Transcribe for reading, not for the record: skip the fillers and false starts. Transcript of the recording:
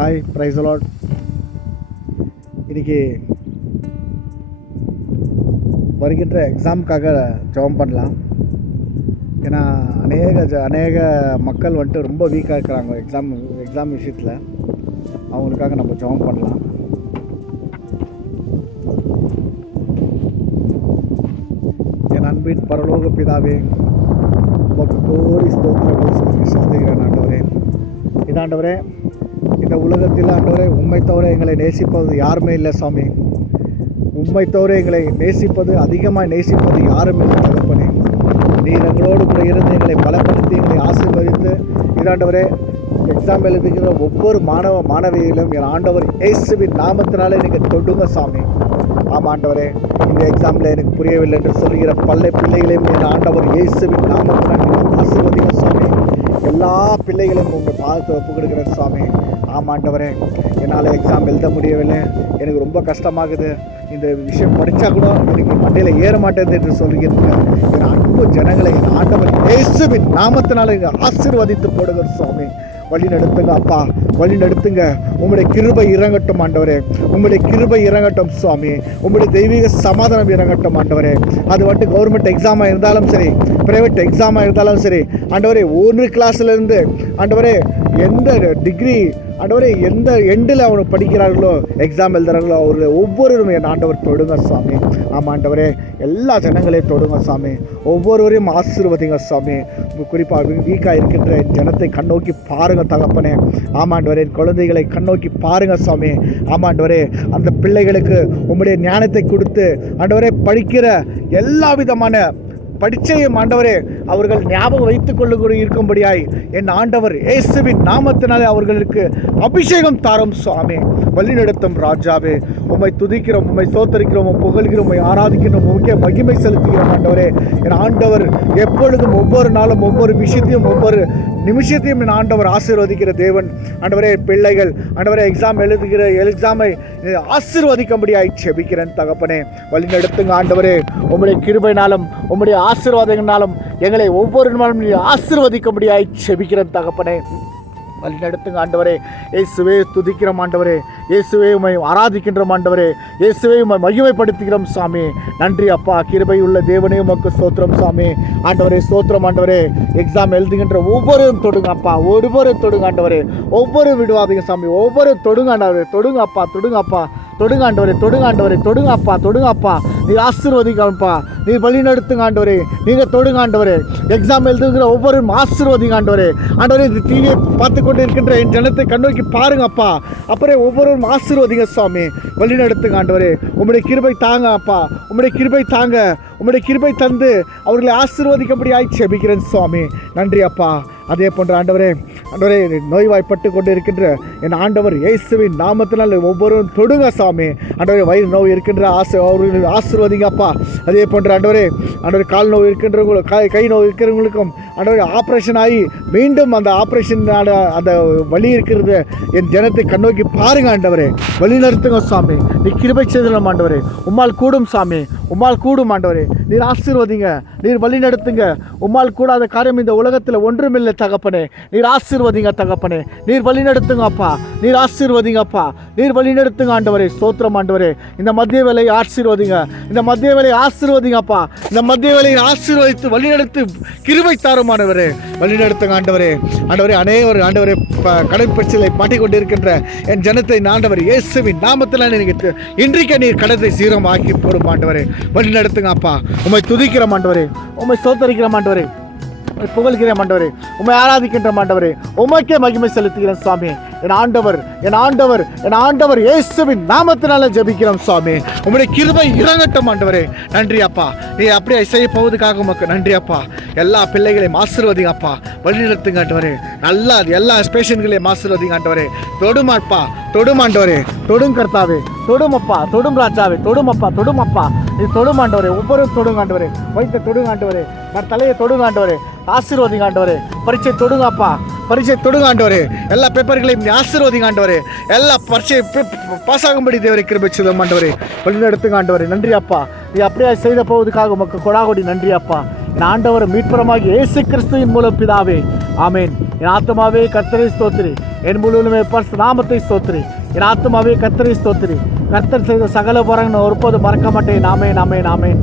Hi price Lord. இன்றைக்கி வருகின்ற எக்ஸாமுக்காக ஜெபம் பண்ணலாம். ஏன்னா அநேக மக்கள் வந்துட்டு ரொம்ப வீக்காக இருக்கிறாங்க எக்ஸாம் விஷயத்தில். அவங்களுக்காக நம்ம ஜெபம் பண்ணலாம். என் அன்பின் பரலோக பிதாவே, உமக்கு கோடி ஸ்தோத்திரங்கள் செலுத்துகிறேன் ஆண்டவரே. இதாண்டவரே, இந்த உலகத்தில் ஆண்டவரே உம்மை தவிர எங்களை நேசிப்பது யாருமே இல்லை சாமி. உம்மை தவிர எங்களை அதிகமாக நேசிப்பது யாரும் இல்லை தகப்பனே. நீர் எங்களோடு கூட இருந்து எங்களை பலப்படுத்தி எங்களை ஆசீர்வதித்து இதாண்டவரே எக்ஸாம் எழுதுகிற ஒவ்வொரு மாணவியிலும் என் ஆண்டவர் இயேசுவின் நாமத்தினாலே நீங்கள் தொடுங்க சாமி. ஆமாம் ஆண்டவரே, இந்த எக்ஸாமில் எனக்கு புரியவில்லை என்று சொல்கிற பிள்ளைகளையும் என் ஆண்டவர் இயேசுவின் நாமத்தினால் நீங்கள் ஆசீர்வதிங்க சாமி. எல்லா பிள்ளைகளையும் உங்கள் பாதத்தை ஒப்பு கொடுக்குறேன் சாமி. ஆமாம் ஆண்டவரே, என்னால் எக்ஸாம் எழுத முடியவில்லை, எனக்கு ரொம்ப கஷ்டமாகுது, இந்த விஷயம் படித்தா கூட எனக்கு மண்டையில் ஏற மாட்டேது என்று சொல்கிறீங்க. என் அன்பு ஜனங்களை என் ஆண்டவர் இயேசுவின் நாமத்தினால ஆசீர்வதித்து போடுங்க சுவாமி. வழி நடத்துங்க அப்பா, வழி நடத்துங்க. உங்களுடைய கிருபை இறங்கட்டும் ஆண்டவரே, உங்களுடைய கிருபை இறங்கட்டும் சுவாமி. உங்களுடைய தெய்வீக சமாதானம் இறங்கட்டும் ஆண்டவரே. அது வந்துட்டு கவர்மெண்ட் எக்ஸாமாக இருந்தாலும் சரி, ப்ரைவேட் எக்ஸாமாக இருந்தாலும் சரி ஆண்டவரே, 1 கிளாஸ்லேருந்து ஆண்டவரே எந்த டிகிரி ஆண்டவரே எந்த எண்டில் அவங்க படிக்கிறார்களோ எக்ஸாம் எழுதுறாங்களோ அவர்கள் ஒவ்வொருவரும் என் ஆண்டவர் தொடுங்க சுவாமி. ஆமாம் ஆண்டவரே, எல்லா ஜனங்களையும் தொடுங்க சாமி. ஒவ்வொருவரையும் ஆசீர்வதிங்க சாமி. குறிப்பாக வீக்காக இருக்கின்ற என் ஜனத்தை கண்ணோக்கி பாருங்க தகப்பனே. ஆமாண்டவரே, என் குழந்தைகளை கண்ணோக்கி பாருங்க சாமி. ஆமாண்டவரே, அந்த பிள்ளைகளுக்கு உம்முடைய ஞானத்தை கொடுத்து ஆண்டவரே படிக்கிற எல்லா விதமான படிச்சையும் ஆண்டவரே அவர்கள் ஞாபகம் வைத்துக் கொள்ள இருக்கும்படியாய் என் ஆண்டவர் இயேசுவின் நாமத்தினாலே அவர்களுக்கு அபிஷேகம் தாரும் சுவாமி. வழிநடத்தும் ராஜாவே, உம்மை துதிக்கிறோம், உம்மை சோத்தரிக்கிறோம், புகழ்கிறோம், உம்மை ஆராதிக்கிறோம், முக்கிய மகிமை செலுத்துகிறோம் ஆண்டவரே. என் ஆண்டவர் எப்பொழுதும் ஒவ்வொரு நாளும் ஒவ்வொரு விஷயத்தையும் ஒவ்வொரு நிமிஷத்தையும் என் ஆண்டவர் ஆசீர்வதிக்கிற தேவன் ஆண்டவரே. பிள்ளைகள் ஆண்டவரே எக்ஸாமை ஆசீர்வதிக்கும்படியாய் செபிக்கிறேன் தகப்பனே. வழிநடத்துங்க ஆண்டவரே. உம்முடைய கிருபையினாலும் உம்முடைய ஆசீர்வாதங்களாலும் எங்களை ஒவ்வொரு நாளும் ஆசீர்வதிக்கும்படியாய் செபிக்கிறேன் தகப்பனே. வழி நடத்துங்க ஆண்டவரே. இயேசுவே துதிக்கிறோம் ஆண்டவரே. இயேசுவே உம்மை ஆராதிக்கின்றோம் ஆண்டவரே. இயேசுவே உம்மை மகிமைப்படுத்துகிறோம் சாமி. நன்றி அப்பா. கிருபை உள்ள தேவனே உமக்கு ஸ்தோத்திரம் சாமி. ஆண்டவரே ஸ்தோத்திரம் ஆண்டவரே. எக்ஸாம் எழுதுகின்ற ஒவ்வொருவரும் தொடுங்க அப்பா, ஒவ்வொரு தொடுங்க ஆண்டவரே. ஒவ்வொரு விடுவாதீங்க சாமி, ஒவ்வொரு தொடுங்க ஆண்டவரே. தொடுங்க அப்பா, தொடுங்க அப்பா, தொடுங்க ஆண்டவரே, தொடுங்க ஆண்டவரே, தொடுங்க அப்பா, தொடுங்க அப்பா. நீர் ஆசீர்வதிங்கப்பா, நீர் வழி நடத்துங்க ஆண்டவரே. நீங்கள் தொடுங்க ஆண்டவரே. எக்ஸாம் எழுதுகிற ஒவ்வொரு ஆசீர்வதிங்க ஆண்டவரே. ஆண்டவரே, இந்த டிவியை பார்த்து கொண்டு இருக்கின்ற என் ஜனத்தை கண்ணோக்கி பாருங்க அப்பா. அப்புறம் ஒவ்வொருவரும் ஆசீர்வதிங்க சுவாமி. வழி நடத்துங்க ஆண்டவரே. உம்முடைய கிருபை தாங்க அப்பா, உம்முடைய கிருபை தாங்க. உம்முடைய கிருபை தந்து அவர்களை ஆசீர்வதிக்கும்படியாய் செபிக்கிறேன் சுவாமி. நன்றி அப்பா. அதே போன்ற ஆண்டவரே நோய்வாய்ப்பட்டு கொண்டு இருக்கின்ற என் ஆண்டவர் இயேசுவின் நாமத்தினால் ஒவ்வொருவரும் தொடுங்க சாமி. ஆண்டவரே, வயிறு நோய் இருக்கின்ற அவர்கள் ஆசீர்வதிங்க அப்பா. அதே போன்ற ஆண்டவரே கால் நோய் இருக்கின்றவங்களும் கை நோய் இருக்கிறவங்களுக்கும் ஆண்டவரே ஆப்ரேஷன் ஆகி மீண்டும் அந்த ஆப்ரேஷன் அந்த வலி இருக்கிறது என் ஜனத்தை கண்ணோக்கி பாருங்க ஆண்டவரே. வழி நிறுத்துங்க சாமி. நீ கிருபை செய்தலாம் ஆண்டவரே. உம்மால் கூடும் சாமி, உம்மால் கூடும் ஆண்டவரே. நீர் ஆசீர்வதிங்க, நீர் வழி நடத்துங்க. உம்மால் கூடாத காரியம் இந்த உலகத்தில் ஒன்றுமில்லை தகப்பனே. நீர் ஆசீர்வதிங்க தகப்பனே. நீர் வழி நடத்துங்க அப்பா, நீர் ஆசீர்வதிங்க அப்பா, நீர் வழி நடத்துங்க ஆண்டவரே. ஸ்தோத்திரம் ஆண்டவரே. இந்த மத்திய வேலையை ஆசீர்வதிங்க, இந்த மத்திய வேலையை ஆசீர்வதிங்க அப்பா. இந்த மத்திய வேலையை ஆசீர்வதித்து வழி நடத்து கிருபை தாரும் ஆண்டவரே. வழி நடத்துங்க ஆண்டவரே. ஆண்டவரே, அனைவரும் ஆண்டவரே கடற்பட்சிகளை மாட்டிக்கொண்டிருக்கின்ற என் ஜனத்தை ஆண்டவர் இயேசுவின் நாமத்தில் இன்றைக்கு நீர் கடத்தை சீரமாக்கி போடும் ஆண்டவரே. வழி நடத்துங்க அப்பா. உம்மை துதிக்கிறோம் ஆண்டவரே, உம்மை சோத்தரிக்கிறோம் ஆண்டவரே, புகழ்கிறேன் ஆண்டவரே, உம்மை ஆராதிக்கின்ற ஆண்டவரே. உமக்கே மகிமை செலுத்துகிறேன் சுவாமி. என் ஆண்டவர் இயேசுவின் நாமத்தினால ஜெபிக்கிறோம் சுவாமி. உம்முடைய கிருபை இறங்கட்டும் ஆண்டவரே. நன்றி அப்பா. நீ அப்படியே செய்ய போவதுக்காக உமக்கு நன்றி அப்பா. எல்லா பிள்ளைகளையும் ஆசீர்வதிங்க அப்பா. வழி நடத்துங்க ஆண்டவரே. நல்லா எல்லா பேஷண்ட்களையும் ஆசீர்வதிங்க ஆண்டவரே. தொடுமாப்பா, தொடுமாண்டவரே, தொடும் கர்த்தாவே, தொடுமப்பா, தொடும் ராஜாவே, தொடுமப்பா, தொடுமப்பா. நீ தொடுமாண்டவரே. ஒவ்வொரு தொடுங்காண்டவரே. வைத்த தொடுங்காண்டவரே. நான் தலையை தொடுங்காண்டவரே. ஆசீர்வதிங்க ஆண்டவரே. பரீட்சை தொடுங்கப்பா, பரீட்சை தொடுங்க ஆண்டவரே. எல்லா பேப்பர்களையும் நீ ஆசீர்வதிங்க ஆண்டவரே. எல்லா பரீட்சை பாஸ் ஆகும்படி தேவரை கிருபை செய்யும் ஆண்டவரே. வழிநடத்துங்க ஆண்டவரே. நன்றி அப்பா. நீ அப்படியே செய்த போவதுக்காக உமக்கு கொடாகொடி நன்றி அப்பா. என் ஆண்டவர் மீட்புறமாகி இயேசு கிறிஸ்துவின் மூலம் பிதாவே, ஆமேன். என் ஆத்மாவே கர்த்தரை ஸ்தோத்திரி, என் முழுவதுமே பரிசுத்த நாமத்தை ஸ்தோத்திரி. என் ஆத்மாவே கர்த்தரை ஸ்தோத்திரி, கர்த்தர் செய்த சகல உபகாரங்களை ஒருபோதும் மறக்க மாட்டேன். ஆமேன், ஆமேன், ஆமேன்.